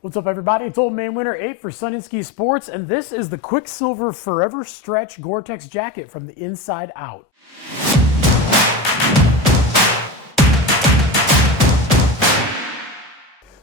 What's up, everybody? It's Old Man Winter 8 for Sun and Ski Sports, and this is the Quiksilver Forever Stretch Gore-Tex jacket from the inside out.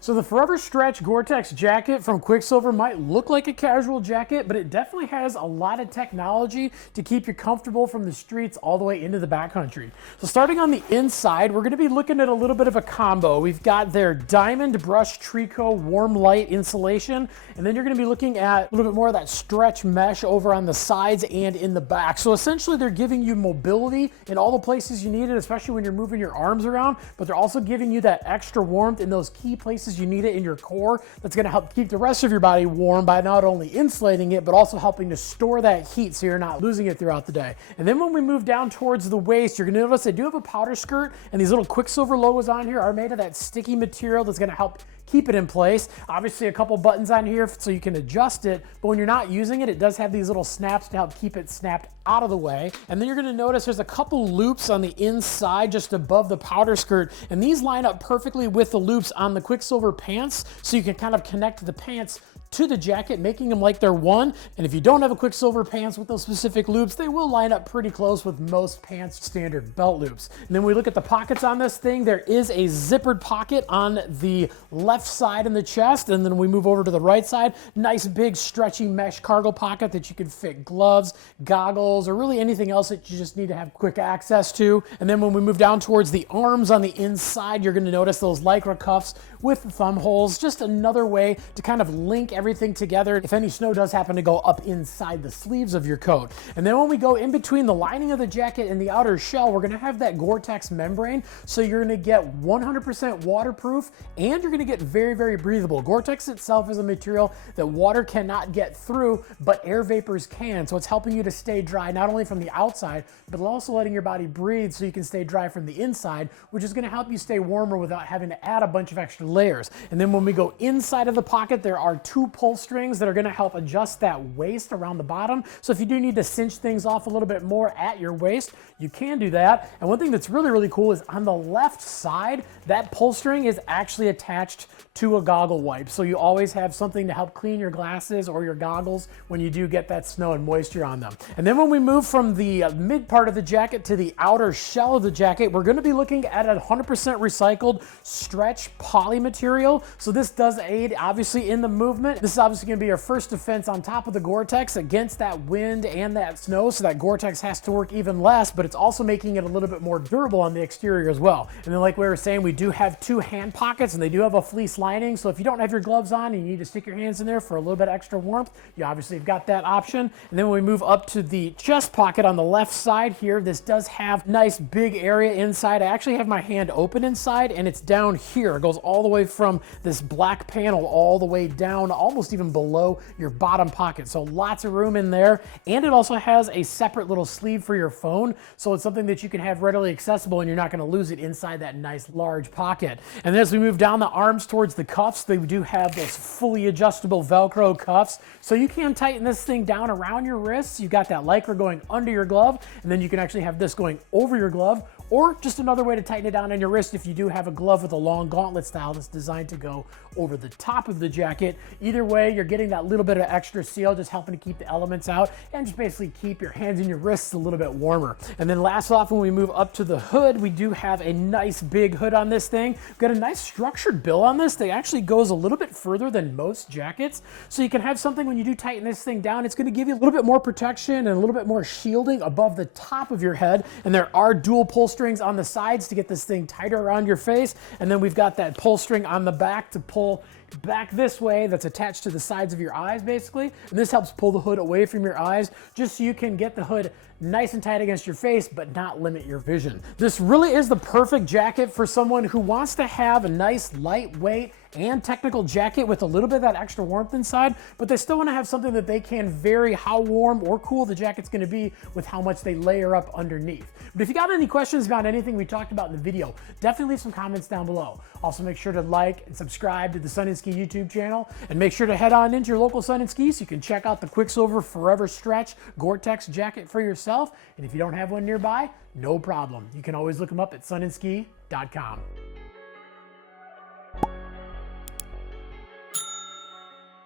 So the Forever Stretch Gore-Tex jacket from Quiksilver might look like a casual jacket, but it definitely has a lot of technology to keep you comfortable from the streets all the way into the backcountry. So starting on the inside, we're going to be looking at a little bit of a combo. We've got their diamond brush tricot warm light insulation, and then you're going to be looking at a little bit more of that stretch mesh over on the sides and in the back. So essentially they're giving you mobility in all the places you need it, especially when you're moving your arms around, but they're also giving you that extra warmth in those key places you need it in your core. That's going to help keep the rest of your body warm by not only insulating it, but also helping to store that heat so you're not losing it throughout the day. And then when we move down towards the waist, you're going to notice they do have a powder skirt, and these little Quiksilver logos on here are made of that sticky material that's going to help keep it in place. Obviously a couple buttons on here so you can adjust it, but when you're not using it, it does have these little snaps to help keep it snapped out of the way. And then you're going to notice there's a couple loops on the inside just above the powder skirt, and these line up perfectly with the loops on the Quiksilver pants, so you can kind of connect the pants to the jacket, making them like they're one. And if you don't have a Quiksilver pants with those specific loops, they will line up pretty close with most pants standard belt loops. And then we look at the pockets on this thing. There is a zippered pocket on the left side in the chest, and then we move over to the right side. Nice big stretchy mesh cargo pocket that you can fit gloves, goggles, or really anything else that you just need to have quick access to. And then when we move down towards the arms on the inside, you're going to notice those Lycra cuffs with thumb holes. Just another way to kind of link everything together if any snow does happen to go up inside the sleeves of your coat. And then when we go in between the lining of the jacket and the outer shell, we're going to have that Goretex membrane, so you're going to get 100% waterproof, and you're going to get very, very breathable. Goretex itself is a material that water cannot get through, but air vapors can, so it's helping you to stay dry not only from the outside, but also letting your body breathe so you can stay dry from the inside, which is going to help you stay warmer without having to add a bunch of extra layers. And then when we go inside of the pocket, there are two pull strings that are going to help adjust that waist around the bottom. So if you do need to cinch things off a little bit more at your waist, you can do that. And one thing that's really, really cool is on the left side, that pull string is actually attached to a goggle wipe. So you always have something to help clean your glasses or your goggles when you do get that snow and moisture on them. And then when we move from the mid part of the jacket to the outer shell of the jacket, we're going to be looking at a 100% recycled stretch poly material. So this does aid obviously in the movement. This is obviously going to be your first defense on top of the Gore-Tex against that wind and that snow, so that Gore-Tex has to work even less, but it's also making it a little bit more durable on the exterior as well. And then like we were saying, we do have two hand pockets, and they do have a fleece lining, so if you don't have your gloves on and you need to stick your hands in there for a little bit extra warmth, you obviously have got that option. And then when we move up to the chest pocket on the left side here, this does have nice big area inside. I actually have my hand open inside, and it's down here. It goes all the way from this black panel all the way down, almost even below your bottom pocket. So lots of room in there. And it also has a separate little sleeve for your phone, so it's something that you can have readily accessible and you're not going to lose it inside that nice large pocket. And then as we move down the arms towards the cuffs, they do have those fully adjustable Velcro cuffs, so you can tighten this thing down around your wrists. You've got that Lycra going under your glove, and then you can actually have this going over your glove, or just another way to tighten it down on your wrist if you do have a glove with a long gauntlet style that's designed to go over the top of the jacket. Either way, you're getting that little bit of extra seal, just helping to keep the elements out and just basically keep your hands and your wrists a little bit warmer. And then last off, when we move up to the hood, we do have a nice big hood on this thing. We've got a nice structured bill on this that actually goes a little bit further than most jackets, so you can have something when you do tighten this thing down, it's going to give you a little bit more protection and a little bit more shielding above the top of your head. And there are dual pull strings on the sides to get this thing tighter around your face, and then we've got that pull string on the back to pull back this way that's attached to the sides of your eyes basically, and this helps pull the hood away from your eyes just so you can get the hood nice and tight against your face but not limit your vision. This really is the perfect jacket for someone who wants to have a nice lightweight and technical jacket with a little bit of that extra warmth inside, but they still want to have something that they can vary how warm or cool the jacket's going to be with how much they layer up underneath. But if you got any questions about anything we talked about in the video, definitely leave some comments down below. Also make sure to like and subscribe to the Sun and Ski YouTube channel, and make sure to head on into your local Sun and Ski so you can check out the Quiksilver Forever Stretch Gore-Tex jacket for yourself. And if you don't have one nearby, no problem. You can always look them up at sunandski.com.